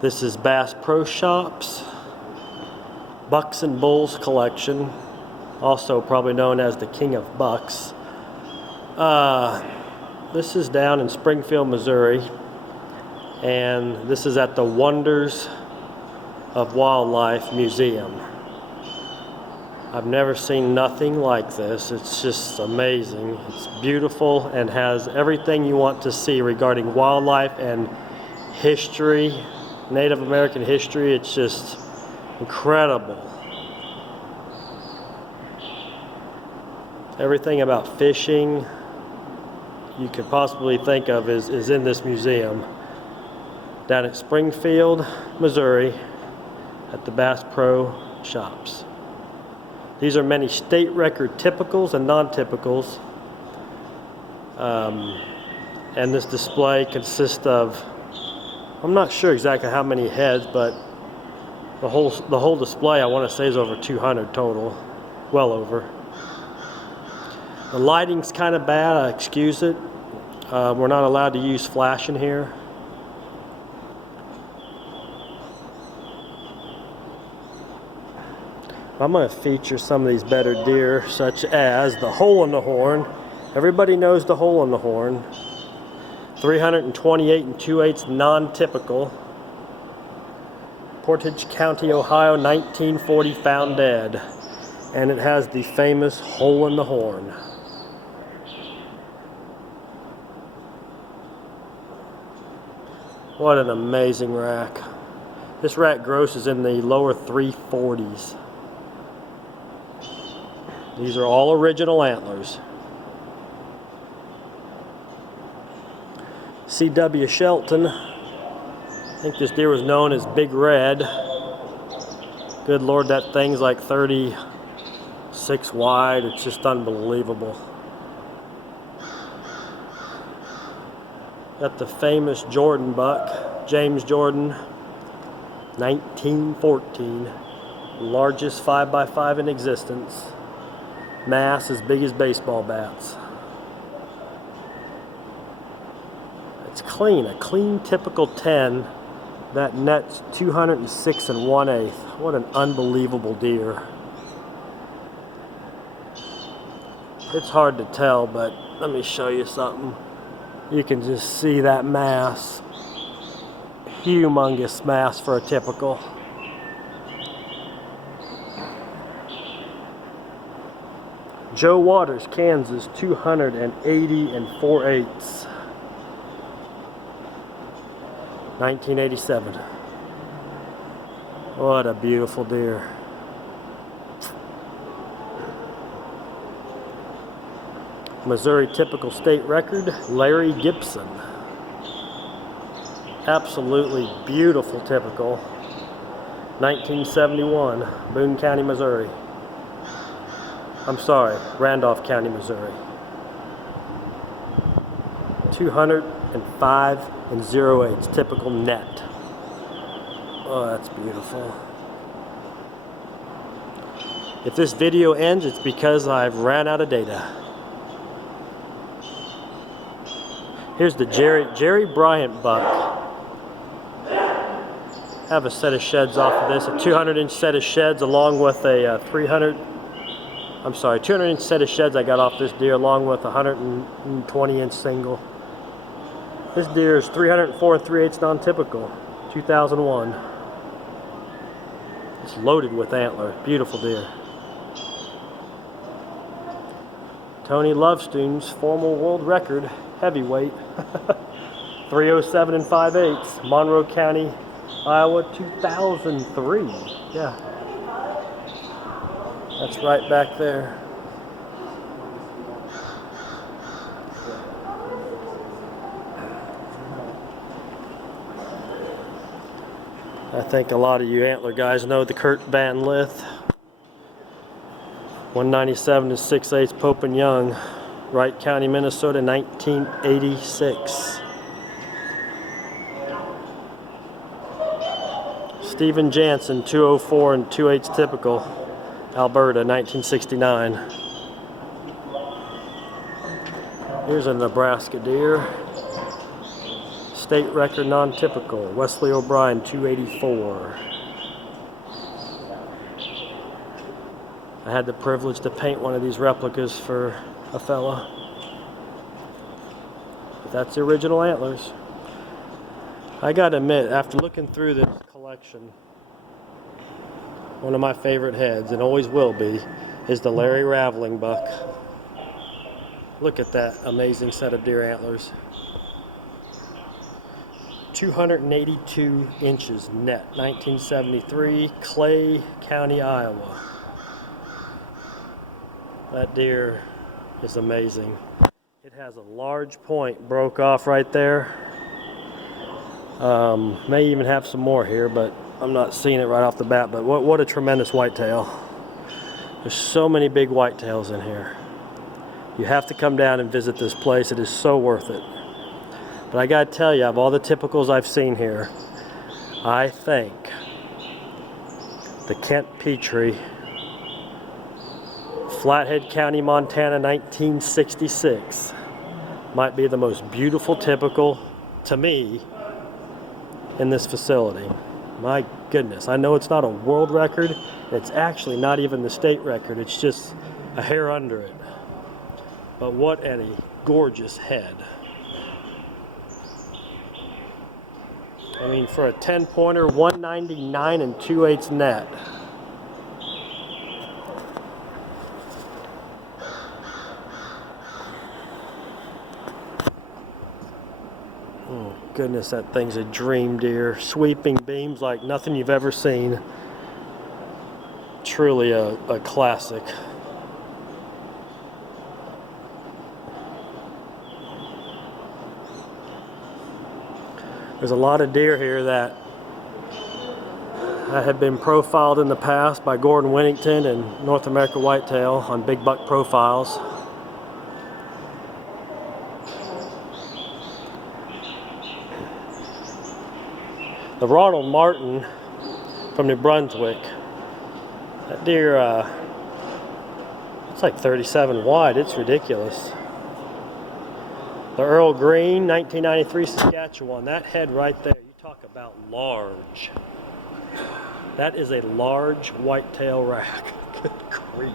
This is Bass Pro Shops Bucks and Bulls collection, also probably known as the King of Bucks. This is down in Springfield, Missouri, and this is at the Wonders of Wildlife Museum. I've never seen nothing like this. It's just amazing. It's beautiful and has everything you want to see regarding wildlife and history, Native American history. It's just incredible. Everything about fishing you could possibly think of is in this museum down at Springfield, Missouri at the Bass Pro Shops. These are many state record typicals and non-typicals, and this display consists of, I'm not sure exactly how many heads, but the whole display I want to say is over 200 total, well over. The lighting's kind of bad, I excuse it. We're not allowed to use flash in here. I'm going to feature some of these better deer, such as the hole in the horn. Everybody knows the hole in the horn. 328 2/8 non-typical. Portage County, Ohio, 1940, found dead. And it has the famous hole in the horn. What an amazing rack. This rack gross is in the lower 340s. These are all original antlers. C.W. Shelton. I think this deer was known as Big Red. Good Lord, that thing's like 36 wide. It's just unbelievable. Got the famous Jordan buck, James Jordan, 1914. Largest 5x5 in existence. Mass as big as baseball bats. It's clean, a clean typical 10 that nets 206 1/8. What an unbelievable deer. It's hard to tell, but let me show you something. You can just see that mass. Humongous mass for a typical. Joe Waters, Kansas, 280 4/8. 1987. What a beautiful deer. Missouri typical state record, Larry Gibson. Absolutely beautiful typical. 1971, Boone County, Missouri. I'm sorry, Randolph County, Missouri. 205 0/8, typical net. Oh, that's beautiful. If this video ends, it's because I've ran out of data. Here's the Jerry Bryant buck. Have a set of sheds off of this, a 200-inch set of sheds along with a 200-inch set of sheds I got off this deer along with a 120-inch single. This deer is 304 3/8 non-typical, 2001. It's loaded with antler, beautiful deer. Tony Lovesteen's former world record, heavyweight, 307 5/8, Monroe County, Iowa, 2003. Yeah. That's right back there. I think a lot of you antler guys know the Kurt Van Lith. 197 6/8 Pope and Young, Wright County, Minnesota, 1986. Stephen Jansen, 204 2/8 typical, Alberta, 1969. Here's a Nebraska deer. state record non-typical, Wesley O'Brien, 284. I had the privilege to paint one of these replicas for a fella. But that's the original antlers. I gotta admit, after looking through this collection, one of my favorite heads, and always will be, is the Larry Raveling buck. Look at that amazing set of deer antlers. 282 inches net, 1973, Clay County, Iowa. That deer is amazing. It has a large point broke off right there. May even have some more here, but I'm not seeing it right off the bat. But what a tremendous whitetail. There's so many big whitetails in here. You have to come down and visit this place. It is so worth it. But I gotta tell you, of all the typicals I've seen here, I think the Kent Petrie, Flathead County, Montana, 1966, might be the most beautiful typical, to me, in this facility. My goodness, I know it's not a world record. It's actually not even the state record. It's just a hair under it. But what a gorgeous head. I mean, for a 10-pointer, 199 and 2/8 net. Oh goodness, that thing's a dream deer. Sweeping beams like nothing you've ever seen. Truly a classic. There's a lot of deer here that have been profiled in the past by Gordon Winnington and North America Whitetail on big buck profiles. The Ronald Martin from New Brunswick, that deer, it's like 37 wide. It's ridiculous. The Earl Green, 1993 Saskatchewan. That head right there, you talk about large. That is a large whitetail rack. Good grief.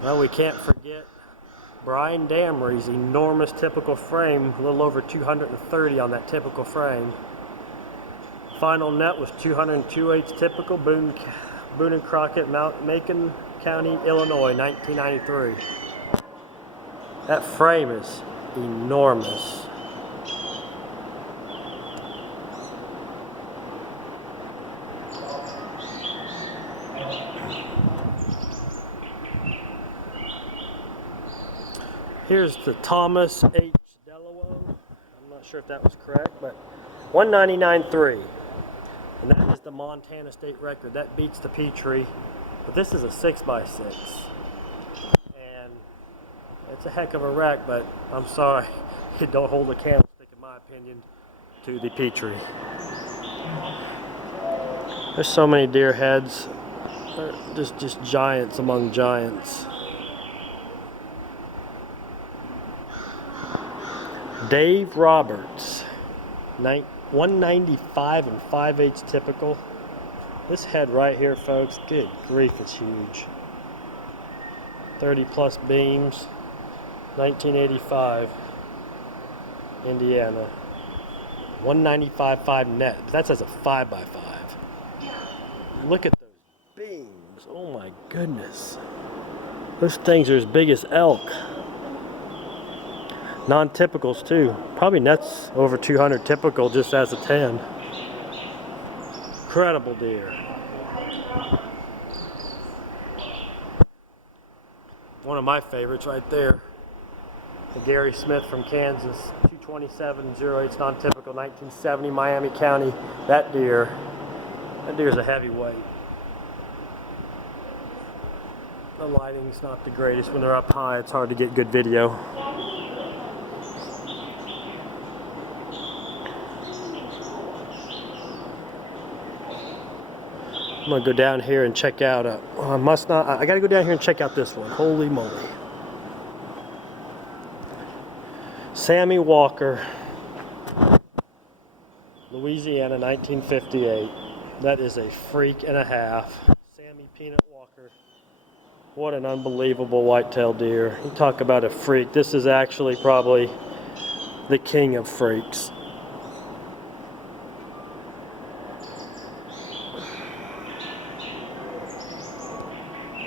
Well, we can't forget Brian Damery's enormous typical frame, a little over 230 on that typical frame. Final net was 202/8 typical, Boone and Crockett, Macon County, Illinois, 1993. That frame is enormous. Here's the Thomas H. Delaware. I'm not sure if that was correct, but 199.3. And that is the Montana state record. That beats the Petrie. But this is a 6x6. And it's a heck of a rack, but I'm sorry, it don't hold a candlestick, in my opinion, to the Petrie. There's so many deer heads. They're just giants among giants. Dave Roberts, 195 and 5/8 typical. This head right here, folks, good grief, it's huge. 30 plus beams, 1985, Indiana. 195.5 net. That's as a 5x5. Look at those beams. Oh my goodness. Those things are as big as elk. Non-typicals too. Probably nets over 200 typical just as a 10. Incredible deer. One of my favorites right there. The Gary Smith from Kansas. 227.08 non-typical, 1970 Miami County. That deer's a heavyweight. The lighting's not the greatest when they're up high. It's hard to get good video. I'm gonna go down here and check out. I must not. I gotta go down here and check out this one. Holy moly! Sammy Walker, Louisiana, 1958. That is a freak and a half. Sammy Peanut Walker. What an unbelievable whitetail deer. You talk about a freak. This is actually probably the king of freaks.